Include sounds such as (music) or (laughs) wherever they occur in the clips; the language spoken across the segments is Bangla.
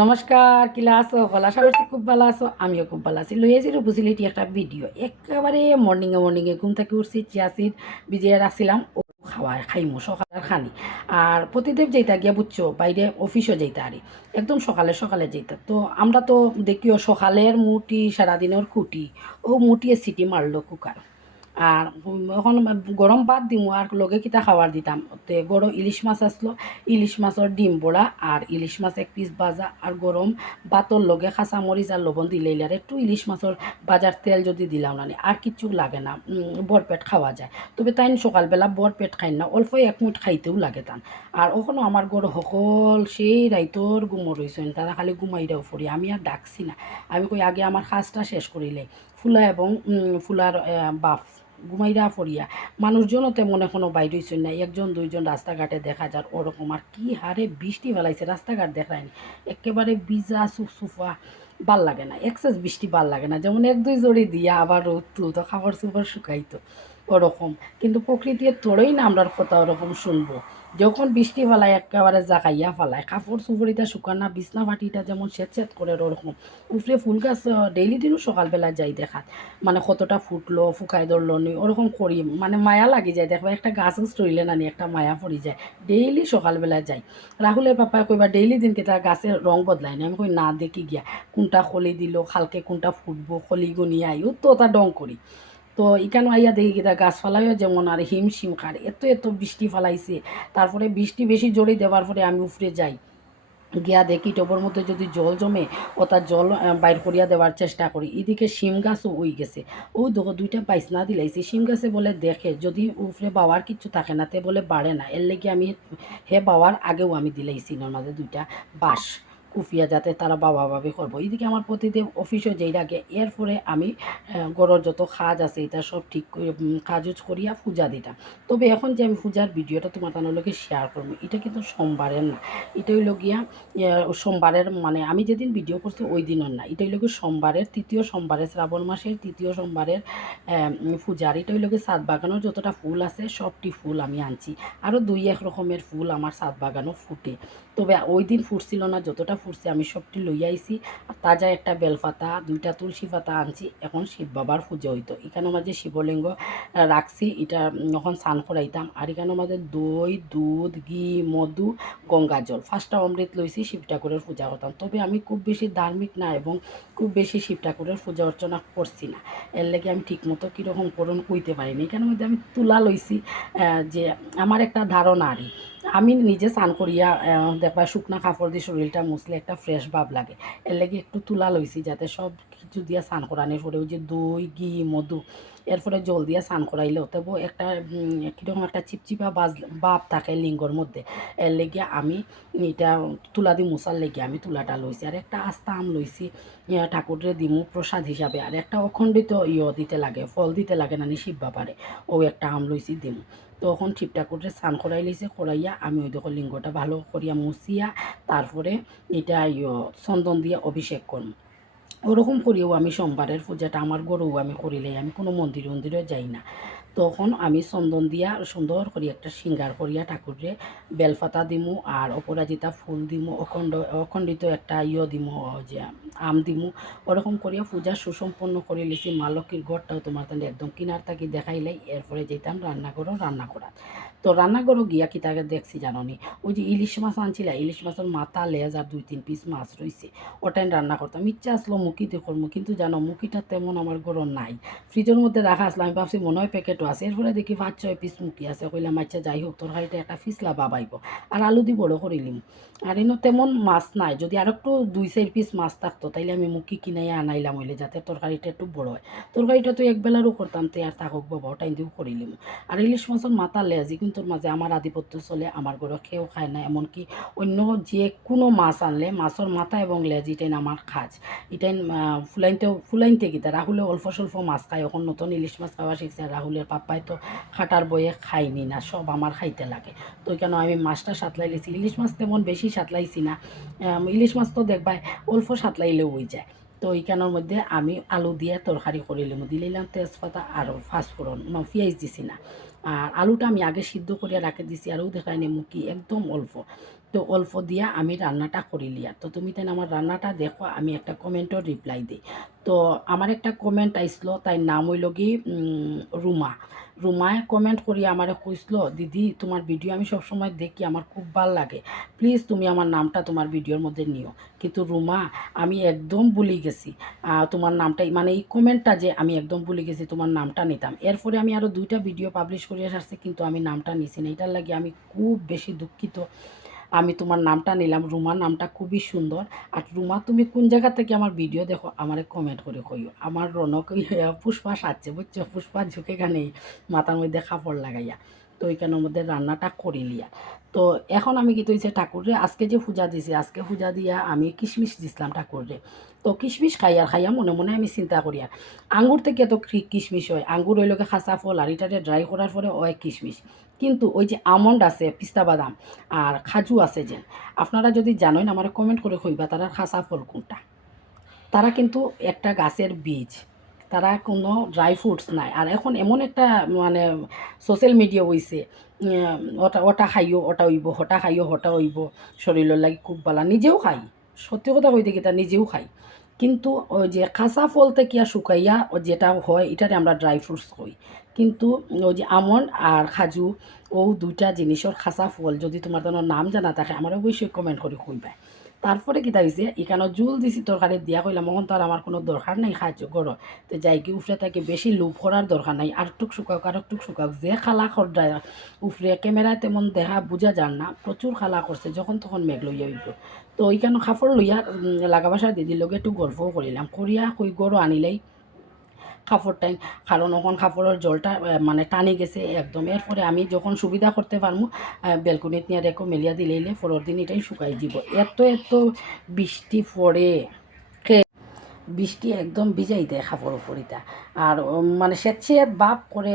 নমস্কার, কিলা আছো? ভালো আশা করছি খুব ভালো আছো, আমিও খুব ভালো আছি। লইয়াছি বুঝলি এটি একটা ভিডিও একেবারে মর্নিংয়ে মর্নিংয়ে ঘুম থেকে উঠছি চিয়াসিড ভিজিয়ে রাখছিলাম ও খাওয়া খাইমু সকালের খানি। আর প্রতিদেব যেটা গিয়া বুঝছ, বাইরে অফিসও যেতে আরি। একদম সকালে সকালে যেতে তো আমরা তো দেখিও সকালের মুটি, সারাদিনের কুটি ও মুটিয়ে সিটি মারলো কুকার। আর এখন গরম ভাত দিমু আর লগে কিতা খাবার দিতাম তে গরম ইলিশ মাছ আসলো ইলিশ মাছের ডিম বড়া আর ইলিশ মাছ এক পিস ভাজা আর গরম ভাতর লগে খাঁচা মরিচ আর লবণ দিলে আর একটু ইলিশ মাছের বাজার তেল যদি দিলাম না আর কিচ্ছু লাগে না বরপেট খাওয়া যায়। তবে তাই সকালবেলা বরপেট খাই না অল্প এক মিনিট খাইতেও লাগে তান। আর ওখানে আমার গরু সকল সেই রাইতর গুমো রয়েছেন তারা খালি ঘুমাইরাও ফুরি আমি আর ডাকছি না। আমি কই, আগে আমার কাজটা শেষ করিলে ফুলা এবং ফুলার বাপ ঘুমাইরা ফরিয়া মানুষজনও তেমন এখনও বাইরে হইছেন না একজন, দুইজন রাস্তাঘাটে দেখা যার ওরকম। আর কি হারে বৃষ্টি ফেলাইছে, রাস্তাঘাট দেখায়নি একেবারে বিজা সুফসুফা, ভালো লাগে না। এক্সেস বৃষ্টি ভালো লাগে না। যেমন এক, দুই জড়ি দিয়া আবার রোদ তুলতো খাবার সুপার শুকাইতো। ওরকম। কিন্তু প্রকৃতির তোরই না আমরা কথা ওরকম শুনব। যখন বৃষ্টি ফেলায় একেবারে জাগাইয়া ফেলায়, কাপড় চুপড়িটা শুকানা বিছনা ফাটিটা যেমন সেট করে ওরকম উপরে ফুল গাছ ডেইলি দিনও সকালবেলা যাই দেখাত। মানে কতটা ফুটলো ফুকাই ধরলো, নি ওরকম করি। মানে মায়া লাগি যায়, দেখবা একটা গাছ রইলে না নি, একটা মায়া পড়ি যায়। ডেইলি সকালবেলা যাই। রাহুলের পাপা কইবা ডেইলি দিনকে তার গাছের রং বদলাই না। আমি কই, না দেখি গিয়া। কোনটা খলি দিল, খালকে কোনটা ফুটবো খলি গুনিয়ে আইও তো তা ডং করি। তো ইকানো আইয়া দেখি কিতা গাছ ফালাইও যেমন আর হিম শিম খার এত এত বৃষ্টি ফালাইছে, তারপরে বৃষ্টি বেশি জোরে দেওয়ার পরে আমি উফরে যাই। গিয়া দেখি টবের মধ্যে যদি জল জমে, ও তার জল বাইর করিয়া দেওয়ার চেষ্টা করি। এদিকে শিম গাছও উই গেছে। ও দেখো, দুইটা পাইস না দিলাইছি শিম গাছে বলে দেখে, যদি উফরে বাবার কিচ্ছু থাকে না, তে বলে বাড়ে না। এর লেগে আমি হে বাবার আগেও আমি দিলাইছি ওর মাঝে দুইটা বাঁশ। কুফিয়া যাতে তারা বাবা ভাবি করব। এদিকে আমার প্রতিদেব অফিসও যেই রাখে এরপরে আমি ঘরের যত কাজ আছে এটা সব ঠিক করে উম, কাজ উজ করিয়া পূজা দিতাম। তবে এখন যে আমি পূজার ভিডিওটা তোমার তাহলে শেয়ার করব এটা কিন্তু সোমবারের না। এটা হইল গিয়া সোমবারের মানে আমি যেদিন ভিডিও করছি ওই দিনের না। এটা হইল সোমবারের তৃতীয় সোমবারের শ্রাবণ মাসের তৃতীয় সোমবারের পূজার। এটা হইল গিয়ে সাত বাগানের যতটা ফুল আছে সবটি ফুল আমি আনছি। আরও দুই এক রকমের ফুল আমার সাত বাগানও ফুটে। তবে ওই দিন ফুটছিল না যতটা ফুটছে, আমি সবটি লই আইছি। আর তাজা একটা বেলপাতা, দুইটা তুলসী পাতা আনছি, এখন শিব বাবার পুজো হইতো। এখানে মাঝে শিবলিঙ্গ রাখছি, এটা যখন স্নান করাইতাম। আর এখানে মাঝে দই, দুধ, ঘি, মধু, গঙ্গা জল। ফার্স্টটা অমৃত লইছি, শিব ঠাকুরের পূজা করতাম। তবে আমি খুব বেশি ধার্মিক না এবং খুব বেশি শিব ঠাকুরের পূজা অর্চনা করছি না। এর লেগে আমি ঠিকমতো কীরকম করুন কইতে পারিনি। এখানের মধ্যে আমি তুলা লইছি যে, আমার একটা ধারণা আরই আমি নিজে স্নান করিয়া দেখবা শুকনা কাপড় দিয়ে শরীরটা মুছলে একটা ফ্রেশ ভাব লাগে। এর লেগে একটু তুলা লইছি যাতে সব কিছু দিয়া স্নান করানোর পরে ওই যে দই, ঘি, মধু এরপরে জল দিয়া স্নান করাইলেও তবু একটা কীরকম একটা চিপচিপা বাজ, ভাব থাকে লিঙ্গর মধ্যে। এর লেগে আমি এটা তুলা দি মুসার লেগে আমি তুলাটা লইছি। আর একটা আস্তা আম লইছি ঠাকুরের দিমু প্রসাদ হিসাবে। আর একটা অখণ্ডিত ইয় দিতে লাগে, ফল দিতে লাগে না শিব বাবারে, ও একটা আম লইছি দিমু। তখন ঠিকঠাক করে স্নান করাই লিছে, করাইয়া আমি ওই দেখো লিঙ্গটা ভালো করিয়া মুছিয়া তারপরে এটা চন্দন দিয়ে অভিষেক করম। ওরকম করিও আমি সোমবারের পূজাটা, আমার গরু আমি করিলে আমি কোনো মন্দির মন্দিরে যাই না। তখন আমি চন্দন দিয়া সুন্দর করি একটা সিঙ্গার করিয়া ঠাকুরে বেলপাতা দিমু আর অপরাজিতা ফুল দিমু, অখণ্ড, অখণ্ডিত একটা ইয় দিমু যে আম দিমু। ওরকম করিয়া পূজা সুসম্পন্ন করে লিছি। মা লক্ষ্মীর ঘরটাও তোমার তাহলে একদম কিনার থাকি দেখাইলাই। এরপরে যেতাম রান্নাঘরও রান্না করা তো রান্নাঘরও গিয়া কি তাকে দেখছি জাননি? ওই যে ইলিশ মাছ আনছিল, ইলিশ মাছের মাথা লেজ আর দুই তিন পিস মাছ রয়েছে ওটাই রান্না করতাম। ইচ্ছা আসলো মুখিতে করব কিন্তু জানো মুখিটা তেমন আমার গরম নাই। ফ্রিজের মধ্যে রাখা আসলো, আমি ভাবছি মনে হয় প্যাকেটও আছে। এরপরে দেখি পাঁচ ছয় পিস মুখি আছে। কইলাম আচ্ছা যাই হোক, তরকারিটা একটা ফিসলা বাবাইব। আর আলু দি বড় করিলিম। আর এনে তেমন মাছ নাই। যদি আর একটু দুই, চার পিস মাছ থাকতো, তাইলে আমি মুখি কিনাই আনাইলাম হইলে, যাতে তরকারিটা একটু বড় হয়। তরকারিটা তো একবেলারও করতাম, তে আর থাকুক বাবা, ওটাই দিয়েও করিলিম। আর ইলিশ মাছের মাথা লেজি, কিন্তু মাঝে আমার আধিপত্য চলে আমার ঘরে খেয়েও খায় না এমনকি অন্য যে কোনো মাছ আনলে মাছের মাথা এবং লেজ এটাই আমার খাজ এটাই ফুলাইনতে ফুলাইনতে গীতা রাহুলে অল্প স্বল্প মাছ খায়, এখন নতুন ইলিশ মাছ খাওয়া শিখছে রাহুলের পাপ্পাই তো খাটার বইয়ে খাইনি না সব আমার খাইতে লাগে। তো কেন আমি মাছটা সাতলাই লিছি ইলিশ মাছ তেমন বেশি সাতলাইছি না। ইলিশ মাছ তো দেখবাই অল্প সাতলাইলেও হয়ে যায়। তো এইখানের মধ্যে আমি আলু দিয়ে তরকারি করিলাম দিলাম তেজপাতা আর ফাঁসফোড়ন পেঁয়াজ দিছি না। আর আলুটা আমি আগে সিদ্ধ করিয়া রাখে দিছি আরও নেমু কি একদম অল্প। তো অল্প দিয়া আমি রান্নাটা করি লিয়া। তো তুমি তেন আমার রান্নাটা দেখো, আমি একটা কমেন্টও রিপ্লাই দিই। তো আমার একটা কমেন্ট আইসলো তাই নাম হইল কি রুমা। রুমায় কমেন্ট করি আমার কইসলো, দিদি, তোমার ভিডিও আমি সবসময় দেখি, আমার খুব ভালো লাগে। প্লিজ তুমি আমার নামটা তোমার ভিডিওর মধ্যে নিও। কিন্তু রুমা, আমি একদম ভুলে গেছি। তোমার নামটাই মানে এই কমেন্টটা যে আমি একদম ভুলে গেছি, তোমার নামটা নিতাম। এরপরে আমি আরও দুইটা ভিডিও পাবলিশ করিয়ে আসছি কিন্তু আমি নামটা নিছি না। এটার লাগে আমি খুব বেশি দুঃখিত। আমি তোমার নামটা নিলাম রুমার নামটা খুবই সুন্দর। আর রুমা, তুমি কোন জায়গা থেকে আমার ভিডিও দেখো, আমারে কমেন্ট করে কইও। আমার রনক ইয়া পুষ্পা সাজছে, বুঝছ? পুষ্পা ঝুঁকে গানে মাথার মধ্যে কাপড় লাগাইয়া। তো ওইখানের মধ্যে রান্নাটা করি লিয়া তো এখন আমি কি তৈছে ঠাকুরে আজকে যে পূজা দিছি, আজকে পূজা দিয়া আমি কিশমিশ দিছিলাম ঠাকুরে তো কিশমিশ খাই আর খাইয়া মনে মনে আমি চিন্তা করি আর। আঙ্গুর থেকে তো কিশমিশ হয়? আঙ্গুর ওই লোকে খাসা ফল, আর এটাতে ড্রাই করার পরে হয় কিশমিশ। কিন্তু ওই যে আমন্ড আছে, পিস্তা বাদাম আর খাজু আছে যেন, আপনারা যদি জানেন আমার কমেন্ট করে কইবা তারা খাসা ফল কোনটা। তারা কিন্তু একটা গাছের বীজ। তারা কোনো ড্রাই ফ্রুটস নাই। আর এখন এমন একটা মানে সোশ্যাল মিডিয়া হইছে ওটা ওটা খাইও, ওটা হইব হটা খাইও হটা হইব, শরীরের লাগি খুব ভালো। নিজেও খাই, সত্যি কথা কইতে কি তা নিজেও খাই। কিন্তু ওই যে কাঁচা ফল থেকে শুকাইয়া ও যেটা হয়, এটারে আমরা ড্রাই ফ্রুটস কই। কিন্তু ওই যে আমন্ড আর খাজু, ও দুইটা জিনিসের খাসা ফল যদি তোমার তোমার নাম জানা থাকে, আমার অবশ্যই কমেন্ট করে কইবা। তারপরে কিতা হয়েছে এখানে জুল দিছি, তরকারি দিয়া কইলাম এখন তো আর আমার কোনো দরকার নাই সাহায্য গড়। তো যাই কি উফরে থাকে বেশি লুপ করার দরকার নাই, আর টুক শুকাওক, আর টুক শুকাওক, যে খালা খরদায় উফরে ক্যামেরায় তেমন দেখা বোঝা যান না, প্রচুর খালা করছে, যখন তখন মেঘ লইয়া হইব। তো ওইখানে খাফর লইয়া লাগাবাসা দিদির লগে একটু গল্পও করিলাম করিয়া কই গড় আনিলেই কাপড় টাইম। কারণ ওখান কাপড়ের জলটা মানে টানি গেছে একদম। এরপরে আমি যখন সুবিধা করতে পারব বেলকুনিত নিয়ে রেখো, মেলিয়া দিলেইলে পরের দিন এটাই শুকাই দিব। এত এত বৃষ্টি পড়ে বৃষ্টি একদম ভিজাই দেয় কাপড় উপরিটা। আর মানে স্বেচ্ছে বাপ করে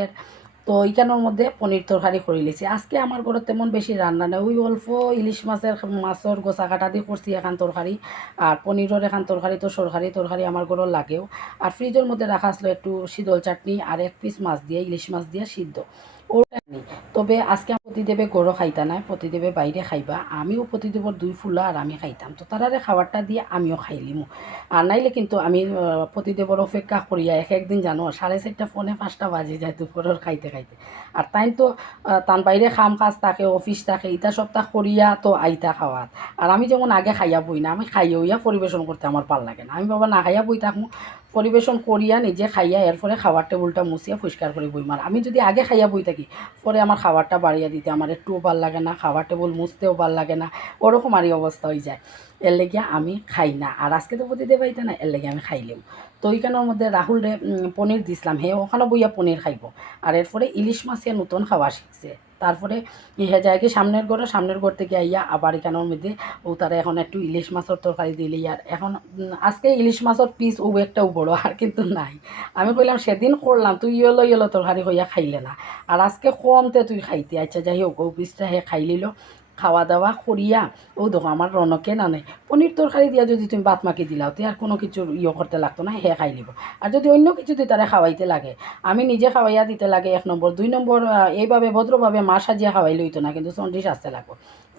তো এইখানোর মধ্যে পনির তরকারি করে লিছি আজকে আমার ঘরে তেমন বেশি রান্না নেই। ওই অল্প ইলিশ মাছের মাছের গোসা কাটা দিয়ে করছি এখান তরকারি। আর পনিরের এখান তরকারি তো সরকারি তরকারি আমার ঘরে লাগেও। আর ফ্রিজের মধ্যে রাখা আসলো একটু শীতল চাটনি আর এক পিস মাছ দিয়ে, ইলিশ মাছ দিয়ে সিদ্ধ। ওটা তবে আজকে প্রতিদেবে গরু খাইতা নাই প্রতিদেবে বাইরে খাইবা। আমিও প্রতিদেবর দুই ফুলা আর আমি খাইতাম। তো তারারে খাবারটা দিয়ে আমিও খাইলিমু আর নাইলে কিন্তু আমি আহ, প্রতিদেবর অপেক্ষা করিয়া এক একদিন জানো সাড়ে চারটা ফোনে পাঁচটা বাজে যায় দুপুরের খাইতে খাইতে। আর তাই তো তান বাইরে খাম কাজ থাকে অফিস থাকে ইটা সপ্তাহ করিয়া তো আইতা খাওয়াত আর আমি যেমন আগে খাইয়া বই না আমি খাইয়া হইয়া পরিবেশন করতে আমার ভালো লাগে না। আমি বাবা না খাইয়া বই থাকব পরিবেশন করিয়া নিজে খাইয়া এরপরে খাবার টেবুলটা মুছিয়া পরিষ্কার করে বই মার আমি যদি আগে খাইয়া বই থাকি পরে আমার খাবারটা বাড়িয়ে দিতে আমার একটুও ভালো লাগে না খাবার টেবল মুছতেও ভালো লাগে না, ওরকম আরই অবস্থা হয়ে যায়। এর লেগে আমি খাই না। আর আজকে তো প্রতিদে পাইতে না, এর লেগে আমি খাইলাম তো ওইখানের মধ্যে রাহুল পনির দিছিলাম। হে, ওখানে বইয়া পনির খাইব। আর এরপরে ইলিশ মাছে নতুন খাওয়া শিখছে। তারপরে ইহা যায় কি সামনের ঘরে, সামনের ঘর থেকে আইয়া আবার এখানের মধ্যে ও তারা এখন একটু ইলিশ মাছের তরকারি দিলে আর এখন আজকে ইলিশ মাছের পিস ও একটাও বড়, আর কিন্তু নাই। আমি কইলাম, সেদিন করলাম, তুই ইয়েলো ইয়েলো তরকারি হইয়া খাইলে না। আর আজকে কমতে তুই খাইতে আচ্ছা যাই হোক, ও পিসটা হে খাই লিল। খাওয়া দাওয়া করিয়া, ও দেখো, আমার রনকে নানে পনির তরকারি দিয়া যদি তুমি বাত মাকে দিলাও, তে আর কোনো কিছু ইয়ে করতে লাগতো না, হে খাই নিব আর যদি অন্য কিছু দিয়ে তারা খাওয়াইতে লাগে। আমি নিজে খাওয়াইয়া দিতে লাগে এক নম্বর। দুই নম্বর এইভাবে, ভদ্রভাবে মা সাজিয়া খাওয়াই লইতো না, কিন্তু সন্ডিস আসতে লাগবো।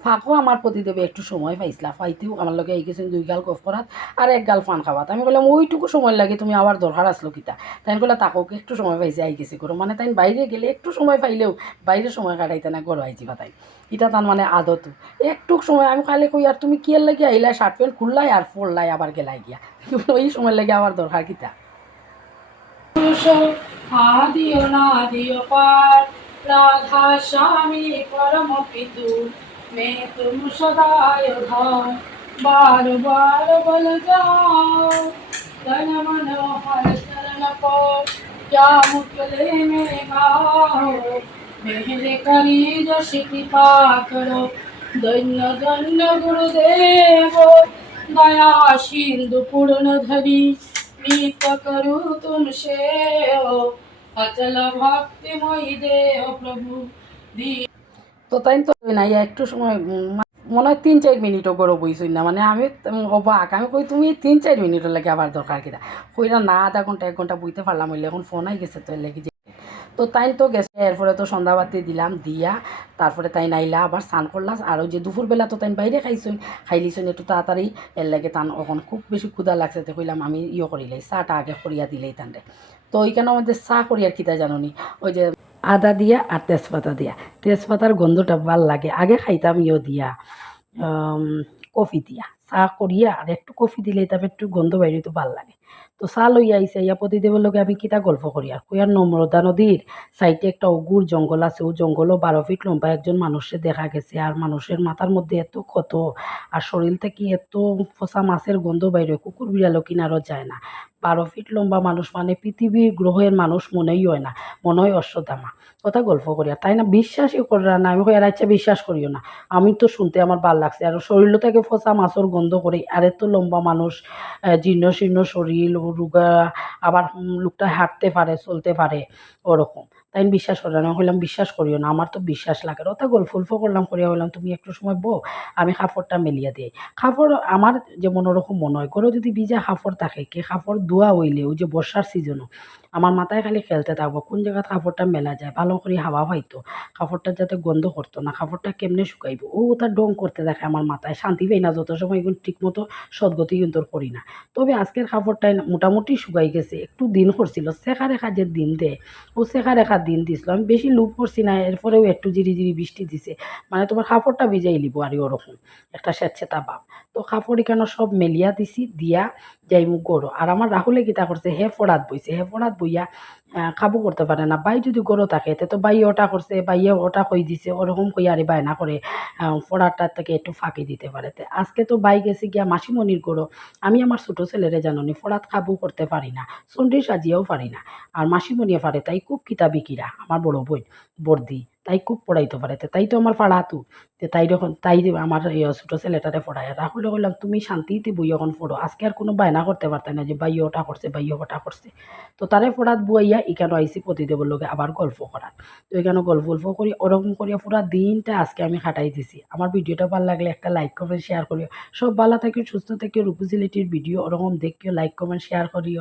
ফাঁকও আমার প্রতি দেবে একটু সময় পাইছিলা পাইতেও আমার লগে এই গেছেন দুই গাল গফ করাত আর এক গাল ফান খাওয়াত। আমি বললাম, ওইটুকু সময় লাগে, তুমি আবার দরকার আসলো কিতা? তাই বলে তাকে একটু সময় পাইছে আই গেছি করো মানে তাই বাইরে গেলে একটু সময় পাইলেও বাইরে সময় কাটাইতে না গরো আইছি তাই এটা তার মানে আদত। একটু সময়, আমি খাইলে কই, আর তুমি কি এর লাগে আইলাই শার্ট প্যান্ট খুললাই আর পরলাই আবার গেলাই গিয়া? (laughs) ওই সময় লাগে আবার দরকার কিতা? আদিও না দিও পার, রাধা স্বামী পরম পিতু मैं तुम सदाय धाम बार बार बल जाओ तन मन हर शरण को क्या मुकले में गाओ मेरे करी जश कृपा करो धन्य धन्य गुरुदेव दया सिंधु पूर्ण धरी नित्य करू तुम सेव अचल भक्तिमयी देव प्रभु दी তো তাই তো নাই একটু সময় মনে হয় তিন চার মিনিটও গরো বইছই না মানে আমি অবাক। আমি কই, তুমি তিন চার মিনিটের লাগে আবার দরকার কিনা? কইরা না আধা ঘণ্টা, এক ঘণ্টা বইতে পারলাম, হইলে এখন ফোন আই গেছে তো লেগে তো তাই তো গেছে, এরপরে তো সন্ধ্যাবাতি দিলাম, দিয়া, তারপরে তাই নাইলা, আবার স্নান করলাম, আর ওই যে দুপুরবেলা তো তাই বাইরে খাইছুন খাইলিছুন একটু তাড়াতাড়ি, এর লাগে তান, এখন খুব বেশি ক্ষুদা লাগছে, তো কইলাম আমি ইয়ে করিলাই চাটা আগে করিয়া দিলেই তানরে। তো ওইখানে আমাদের চা করিয়ার খিতা জাননি? ওই যে আদা দিয়া আর তেজপাতা দিয়া। তেজপাতার গন্ধটা ভালো লাগে। আগে খাইতাম ইয়ো দিয়া কফি দিয়া। চাহ করিয়া আর একটু কফি দিলে তারপর একটু গন্ধ বাইরে তো ভালো লাগে। তো চা লইয়া আইসে ইয়া প্রতিদেবের লগে আমি কিতা গল্প করি আর কুয়ার নম্রদা নদীর সাইডে একটা অগুর জঙ্গল আছে। ও জঙ্গলও বারো ফিট লম্বা একজন মানুষে দেখা গেছে আর মানুষের মাথার মধ্যে এত ক্ষত আর শরীর থেকে এত ফসা মাছের গন্ধ বাইরে কুকুর বিড়ালও কিনারও যায় না। বারো ফিট লম্বা মানুষ মানে পৃথিবীর গ্রহের মানুষ মনেই হয় না। মনে হয় অশ্বত্থামা। কথা গল্প করি আর তাই না? বিশ্বাসই করে না আমি কই আর আচ্ছা বিশ্বাস করিও না। আমি তো শুনতে আমার ভালো লাগছে। আর শরীর থেকে ফসা মাছের গন্ধ করে। আর এত লম্বা মানুষ জীর্ণ শীর্ণ শরীর, রোগা, আবার লোকটা হাঁটতে পারে, চলতে পারে, ওরকম। তাই আমি বিশ্বাস করে না। হইলাম বিশ্বাস করিও না, আমার তো বিশ্বাস লাগে। ওটা গল্প উল্প করলাম করিয়া হইলাম তুমি একটু সময় বউ আমি কাপড়টা মেলিয়া দিই। কাপড় আমার যেমন ওরকম মনে হয়। ঘরে যদি ভিজা কাপড় থাকে, কে কাপড় ধোয়া হইলে, ওই যে বর্ষার সিজনও আমার মাথায় খালি খেলতে থাকব, কোন জায়গায় কাপড়টা মেলা যায়? ভালো করে হাওয়া পাইতো কাপড়টা যাতে গন্ধ করতো না, কাপড়টা কেমনে শুকাইবো? ও তার ডং করতে দেখে আমার মাথায়, শান্তি পাই না, যত সময় কিন্তু ঠিক মতো সদ্গতি কিন্তু করি না। তবে আজকের কাপড়টাই মোটামুটি শুকাই গেছে, একটু দিন করছিল, শেখা রেখা যে দিন দে, ও শেখা রেখা দিন দিছিল। আমি বেশি লুপ করছি না, এরপরেও একটু জিরি জিরি বৃষ্টি দিছে। মানে তোমার কাপড়টা ভিজাই লিব আর ওরকম, একটা স্বেচ্ছেতা ভাব। তো কাপড় এখানে সব মেলিয়া দিছি, দিয়া যাই মুখ গরো। আর আমার রাহুলে কিতা করছে, হে ফোড়াত বইছে, হে ফোড়াত বইয়া কাবু করতে পারে না। বাই যদি গরো থাকে, তে বাই ওটা করছে, বাইয়ে ওটা কই দিছে, ওরকম কই আরে বায়না করে ফোড়াটার থেকে একটু ফাঁকি দিতে পারে। আজকে তো বাই গেছে গিয়া মাসিমণির গরো, আমি আমার ছোটো ছেলেরে জাননি, ফোড়াত কাবু করতে পারি না চন্ডি সাজিয়েও পারি না। আর মাসিমণিয়ে পারে, তাই খুব কিতাবি কিরা, আমার বড় বই বর্দি তাই খুব পড়াইতে পারে। তে তাই তো আমার পাড়াতু তে তাই যখন তাই আমার ছোটো ছেলেটারে পড়ায়। রাহুলে বললাম তুমি শান্তিতে বই এখন পড়ো। আজকে আর কোনো বায়না করতে পারতে না যে বাই ওটা করছে বাই ওটা করছে। তো তারে পড়াত বুয়াইয়া এখানে আইসি প্রতিদেবের লগে আবার গল্প করার। তো এখানে গল্প গল্প করি, ওরকম করিয়া পুরা দিনটা আজকে আমি খাটাই দিছি। আমার ভিডিওটা ভালো লাগলে একটা লাইক, কমেন্ট শেয়ার করিও। সব ভালো থাকি, সুস্থ থাকিও রূপসিলিটির ভিডিও ওরকম দেখিও, লাইক, কমেন্ট শেয়ার করিও।